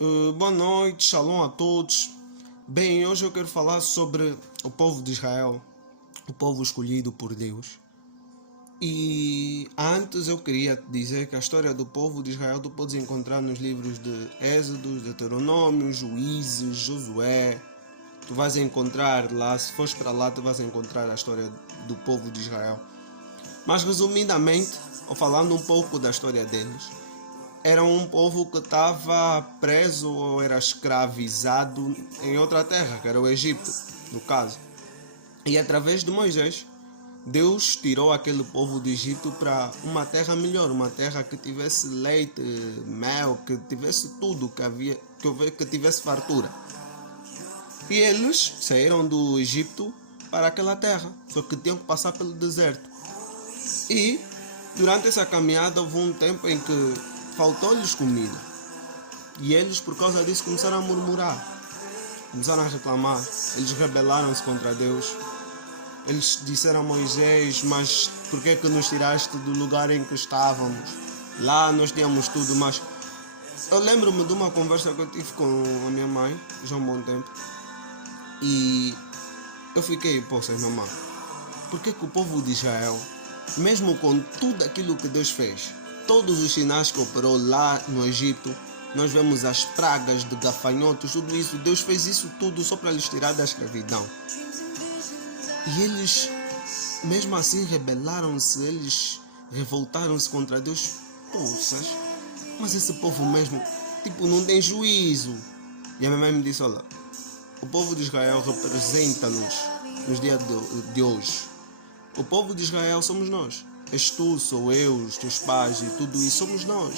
Boa noite, shalom a todos. Bem, hoje eu quero falar sobre o povo de Israel, o povo escolhido por Deus. E antes eu queria dizer que a história do povo de Israel tu podes encontrar nos livros de Êxodo, Deuteronômio, Juízes, Josué. Tu vais encontrar lá, se fores para lá, tu vais encontrar a história do povo de Israel. Mas resumidamente, ou falando um pouco da história deles, era um povo que estava preso ou era escravizado em outra terra, que era o Egito, no caso. E através de Moisés, Deus tirou aquele povo do Egito para uma terra melhor, uma terra que tivesse leite, mel, que tivesse tudo, que tivesse fartura. E eles saíram do Egito para aquela terra, só que tinham que passar pelo deserto. E durante essa caminhada houve um tempo em que faltou-lhes comida. E eles, por causa disso, começaram a murmurar, começaram a reclamar. Eles rebelaram-se contra Deus. Eles disseram a Moisés: mas por que nos tiraste do lugar em que estávamos? Lá nós tínhamos tudo. Mas eu lembro-me de uma conversa que eu tive com a minha mãe, já há um bom tempo. E eu fiquei, poxa, mamãe, por que o povo de Israel, mesmo com tudo aquilo que Deus fez, todos os sinais que operou lá no Egito, nós vemos as pragas de gafanhotos, tudo isso, Deus fez isso tudo só para lhes tirar da escravidão. E eles, mesmo assim, rebelaram-se, eles revoltaram-se contra Deus. Poças, mas esse povo mesmo, não tem juízo. E a minha mãe me disse: olha, o povo de Israel representa-nos nos dias de hoje. O povo de Israel somos nós. És tu, sou eu, os teus pais e tudo isso somos nós.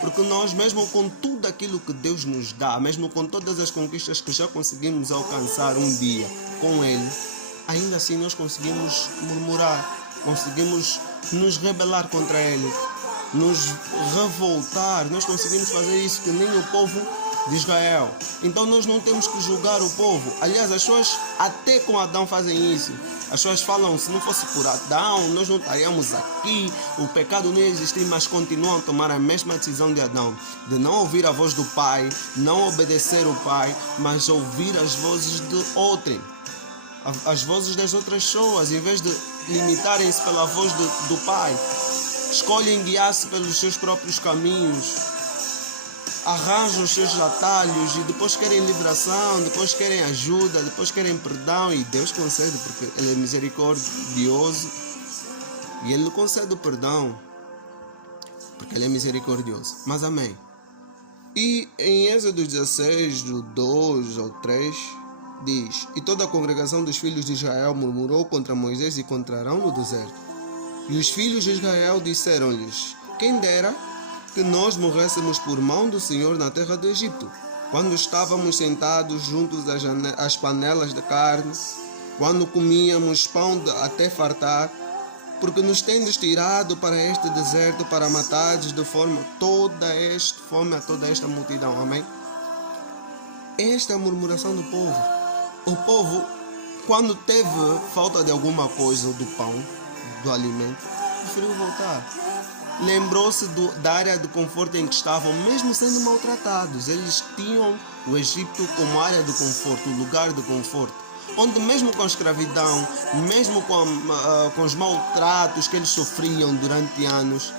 Porque nós, mesmo com tudo aquilo que Deus nos dá, mesmo com todas as conquistas que já conseguimos alcançar um dia com Ele, ainda assim nós conseguimos murmurar, conseguimos nos rebelar contra Ele, nos revoltar. Nós conseguimos fazer isso que nem o povo de Israel. Então nós não temos que julgar o povo. Aliás, as pessoas até com Adão fazem isso. As pessoas falam: se não fosse por Adão, nós não estaríamos aqui, o pecado não ia existir, mas continuam a tomar a mesma decisão de Adão, de não ouvir a voz do Pai, não obedecer o Pai, mas ouvir as vozes de outrem, as vozes das outras pessoas, em vez de limitarem-se pela voz do Pai. Escolhem guiar-se pelos seus próprios caminhos, arranjam os seus atalhos e depois querem liberação, depois querem ajuda, depois querem perdão, e Deus concede, porque Ele é misericordioso e Ele concede o perdão porque Ele é misericordioso. Mas amém. E em Êxodo 16, do 2 ao 3, diz: e toda a congregação dos filhos de Israel murmurou contra Moisés e contra Arão no deserto. E os filhos de Israel disseram-lhes: quem dera que nós morrêssemos por mão do Senhor na terra do Egito, quando estávamos sentados juntos às panelas de carne, quando comíamos pão até fartar, porque nos tendes tirado para este deserto para matares de fome a toda esta multidão. Amém? Esta é a murmuração do povo. O povo, quando teve falta de alguma coisa, do pão, do alimento, preferiu voltar. Lembrou-se da área de conforto em que estavam, mesmo sendo maltratados. Eles tinham o Egito como área de conforto, o lugar de conforto, onde mesmo com a escravidão, mesmo com os maltratos que eles sofriam durante anos,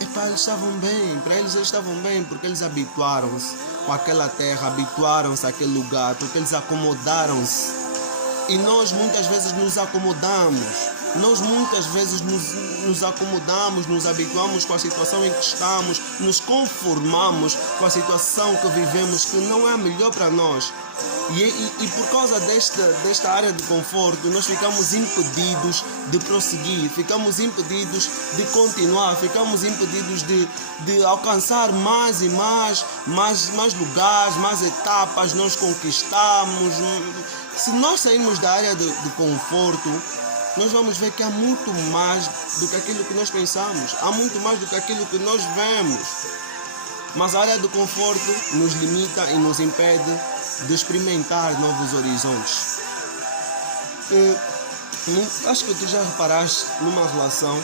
eles estavam bem. Para eles estavam bem, porque eles habituaram-se com aquela terra, habituaram-se àquele lugar, porque eles acomodaram-se. E nós muitas vezes nos acomodamos. Nós muitas vezes nos acomodamos, nos habituamos com a situação em que estamos, nos conformamos com a situação que vivemos, que não é a melhor para nós. E por causa desta área de conforto, nós ficamos impedidos de prosseguir, ficamos impedidos de continuar, ficamos impedidos de alcançar mais e mais lugares, mais etapas, nós conquistamos. Se nós sairmos da área de conforto, nós vamos ver que há muito mais do que aquilo que nós pensamos, há muito mais do que aquilo que nós vemos. Mas a área do conforto nos limita e nos impede de experimentar novos horizontes. Acho que tu já reparaste numa relação,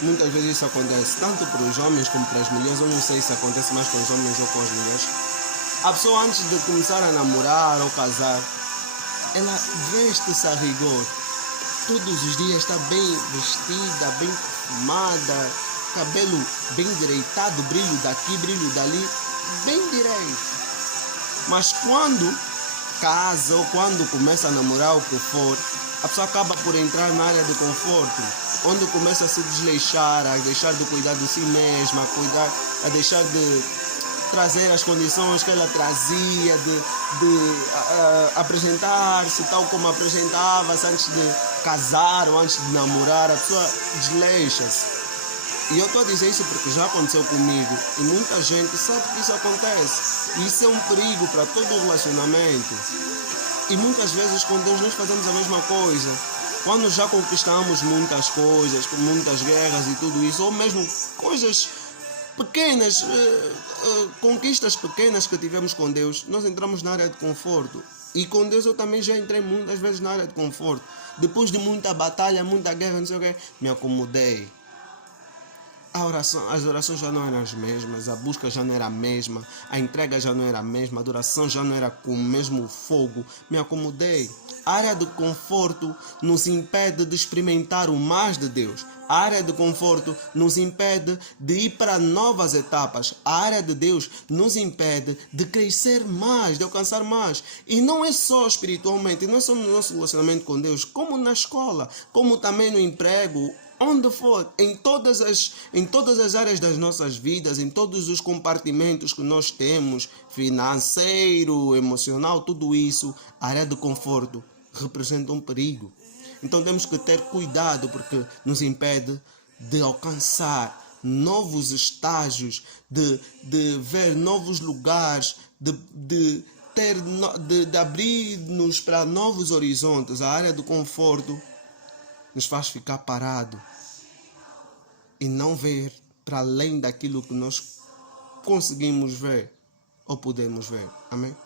muitas vezes isso acontece, tanto para os homens como para as mulheres. Eu não sei se acontece mais com os homens ou com as mulheres. A pessoa antes de começar a namorar ou casar, ela veste-se a rigor. Todos os dias está bem vestida, bem perfumada, cabelo bem direitado, brilho daqui, brilho dali, bem direito. Mas quando casa ou quando começa a namorar o que for, a pessoa acaba por entrar na área de conforto, onde começa a se desleixar, a deixar de cuidar de si mesma, a deixar de trazer as condições que ela trazia, de apresentar-se tal como apresentava-se antes de casar ou antes de namorar. A pessoa desleixa-se. E eu estou a dizer isso porque já aconteceu comigo e muita gente sabe que isso acontece. E isso é um perigo para todo o relacionamento. E muitas vezes com Deus nós fazemos a mesma coisa. Quando já conquistamos muitas coisas, com muitas guerras e tudo isso, ou mesmo coisas pequenas, conquistas pequenas que tivemos com Deus, nós entramos na área de conforto. E com Deus eu também já entrei muitas vezes na área de conforto. Depois de muita batalha, muita guerra, não sei o que, me acomodei. As orações já não eram as mesmas, a busca já não era a mesma, a entrega já não era a mesma, a adoração já não era com o mesmo fogo. Me acomodei. A área de conforto nos impede de experimentar o mais de Deus. A área de conforto nos impede de ir para novas etapas. A área de Deus nos impede de crescer mais, de alcançar mais. E não é só espiritualmente, não é só no nosso relacionamento com Deus, como na escola, como também no emprego, onde for, em todas as áreas das nossas vidas, em todos os compartimentos que nós temos, financeiro, emocional, tudo isso, a área de conforto representa um perigo. Então temos que ter cuidado porque nos impede de alcançar novos estágios, de ver novos lugares, de abrir-nos para novos horizontes. A área do conforto nos faz ficar parado e não ver para além daquilo que nós conseguimos ver ou podemos ver. Amém?